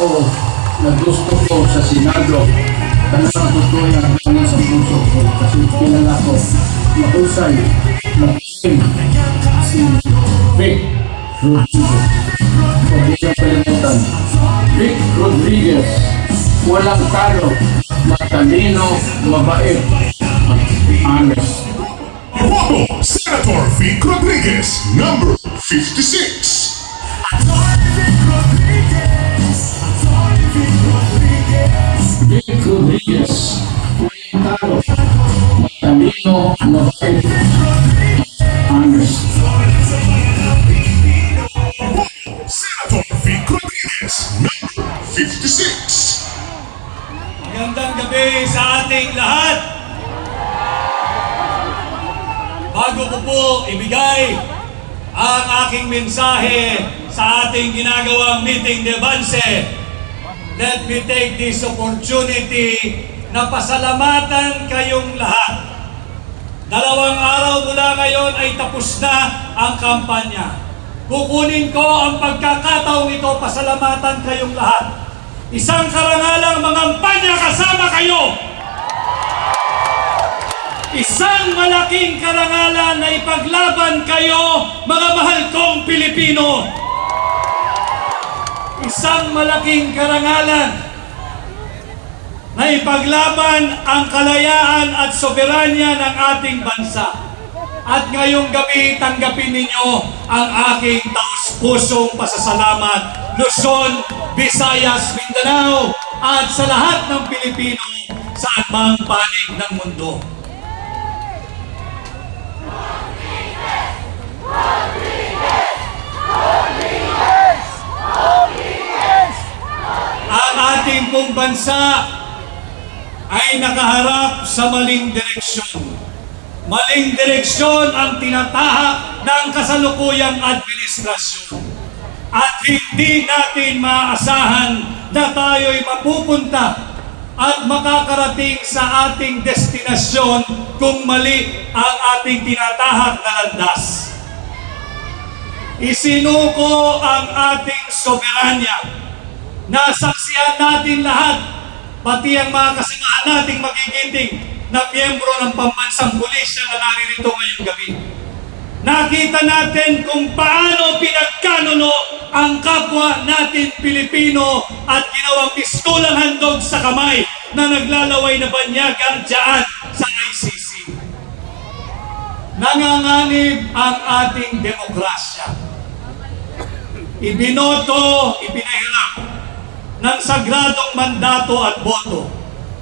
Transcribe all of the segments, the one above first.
tao na gusto ko sa Senado. Talagang totoo yung hanggang sa puso ko kasi kilala ko mahusay, magaling si Vic Rodriguez. Huwag niyo kalimutan. Vic Rodriguez, walang talo, matalino, mabait, honest. Iboto, Senator Vic Rodriguez, number 56. Vic Rodriguez, talo, matalino, mabait, honest. Senator Vic Rodriguez, number 56. Magandang gabi sa ating lahat. Bago ko po ibigay ang aking mensahe sa ating ginagawang meeting de Banse, let me take this opportunity na pasalamatan kayong lahat. Dalawang araw mula ngayon ay tapos na ang kampanya. Kukunin ko ang pagkakataong ito pasalamatan kayong lahat. Isang karangalang mangampanya kasama kayo. Isang malaking karangalan na ipaglaban kayo, mga mahal kong Pilipino. Isang malaking karangalan na ipaglaban ang kalayaan at soberanya ng ating bansa. At ngayong gabi, tanggapin ninyo ang aking taus-pusong pasasalamat. Luzon, Visayas, Mindanao, at sa lahat ng Pilipino sa anumang panig ng mundo. Ang ating pong bansa ay nakaharap sa maling direksyon. Maling direksyon ang tinatahak ng kasalukuyang administrasyon. At hindi natin maaasahan na tayo'y mapupunta at makakarating sa ating destinasyon kung mali ang ating tinatahak na landas. Isinuko ang ating soberanya. Nasaksihan natin lahat, pati ang mga kasamahan nating magigiting na miyembro ng pambansang pulisya na naririto ngayong gabi. Nakita natin kung paano pinagkanuno ang kapwa natin Pilipino at ginawang pistulang handog sa kamay na naglalaway na banyaga dyan sa ICC. Nanganganib ang ating demokrasya. Ibinoto, ipinahiram ng sagradong mandato at boto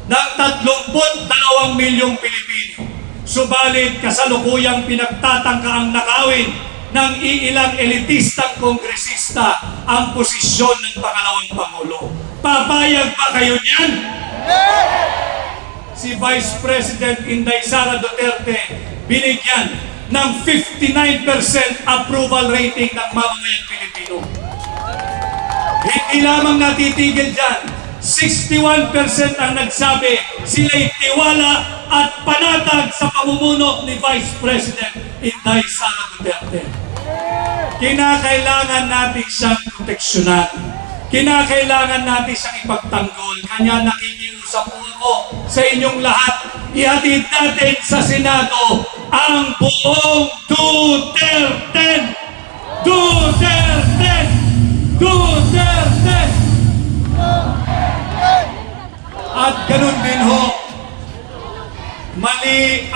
ng 32 milyong Pilipino. Subalit kasalukuyang pinagtatangka ang nakawin ng iilang elitistang kongresista ang posisyon ng pangalawang Pangulo. Papayag ba kayo niyan? Si Vice President Inday Sara Duterte binigyan ng 59% approval rating ng mamamayang Pilipino. Hindi lamang natitigil dyan. 61% ang nagsabi sila'y tiwala at panatag sa pamumuno ni Vice President Inday Sara Duterte. Kinakailangan natin siyang proteksyonan. Kinakailangan natin siyang ipagtanggol. Kanya nakikiusap po ako sa inyong lahat. Ihatid natin sa Senado ang buong Duterte!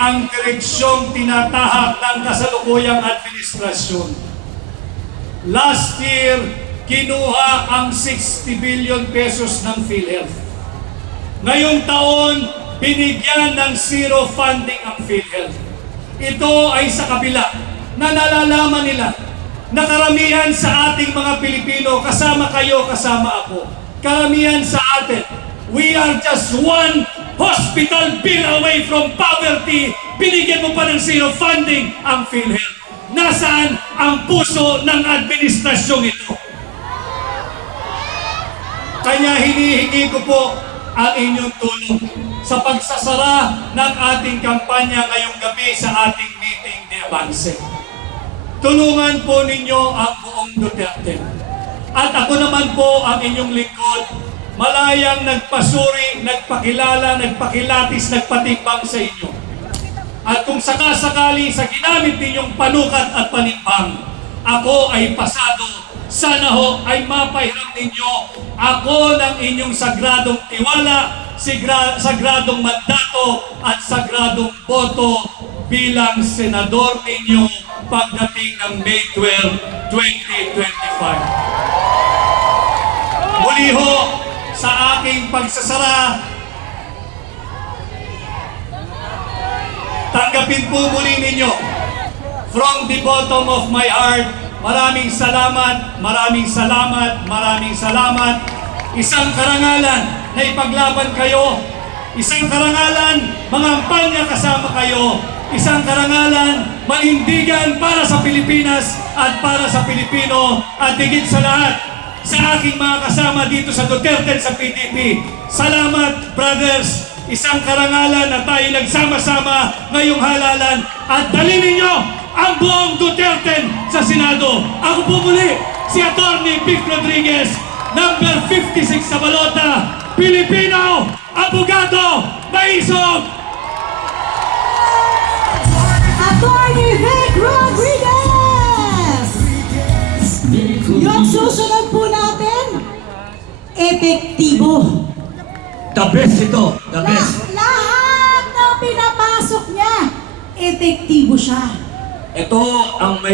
Ang direksyong tinatahak ng kasalukuyang administrasyon. Last year, kinuha ang 60 billion pesos ng PhilHealth. Ngayong taon, binigyan ng zero funding ang PhilHealth. Ito ay sa kabila na nalalaman nila na karamihan sa ating mga Pilipino, kasama kayo, kasama ako, karamihan sa atin, we are just one hospital bill away from poverty. Binigyan mo pa ng zero funding ang PhilHealth. Nasaan ang puso ng administrasyong ito? Kaya hinihingi ko po ang inyong tulong sa pagsasara ng ating kampanya ngayong gabi sa ating meeting de avance. Tulungan po ninyo ang buong Duterte. At ako naman po ang inyong lingkod, malayang nagpasuri, nagpakilala, nagpakilatis, nagpatimbang sa inyo. At kung sakasakali sa ginamit ninyong panukat at panimbang, ako ay pasado. Sana ho ay mapahiram ninyo ako ng inyong sagradong tiwala, sigra, sagradong mandato at sagradong boto bilang senador ninyo pagdating ng May 12, 2025. Muli ho, aking pagsasara, tanggapin po muli ninyo. From the bottom of my heart, maraming salamat, maraming salamat, maraming salamat. Isang karangalan na ipaglaban kayo, isang karangalan, mga ampanya kasama kayo, isang karangalan, manindigan para sa Pilipinas at para sa Pilipino at higit sa lahat, sa aking mga kasama dito sa Duterte sa PDP. Salamat, brothers! Isang karangalan na tayo nagsama-sama ngayong halalan at dali ninyo ang buong Duterte sa Senado. Ako po muli, si Atty. Vic Rodriguez, number 56 sa balota, Pilipino, abogado, maisog, Attorney Vic Rodriguez! Yung susunod po epektibo. The best ito. The La- best. lahat ng pinapasok niya, epektibo siya. Ito ang may